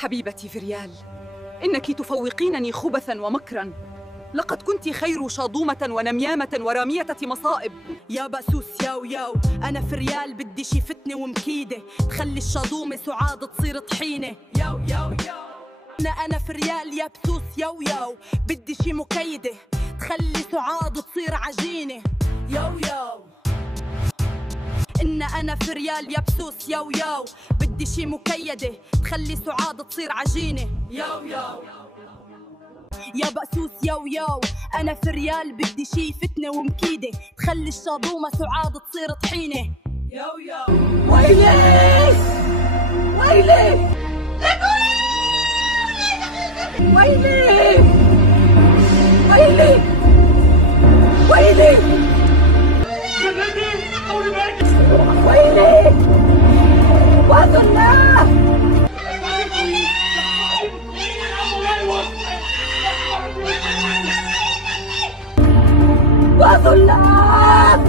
حبيبتي فريال، إنك تفوقينني خبثاً ومكراً. لقد كنت خير شاضومة ونميامة ورامية مصائب. يا بسوس ياو ياو، أنا فريال بدي شي فتنة ومكيدة تخلي الشاضومة سعاد تصير طحينة. ياو ياو ياو، أنا فريال يا بسوس ياو ياو، بدي شي مكيدة تخلي سعاد تصير عجينة. ياو ياو، أنا فريال يا بسوس ياو ياو، بدي شي مكيدة تخلي سعاد تصير عجينة. ياو ياو يا بقسوس ياو ياو، أنا فريال بدي شي فتنة ومكيدة تخلي الشاضومة سعاد تصير طحينة. ياو ياو، ويلي ويلي ويلي ويلي ويلي ويلي وعد الله وعد الله.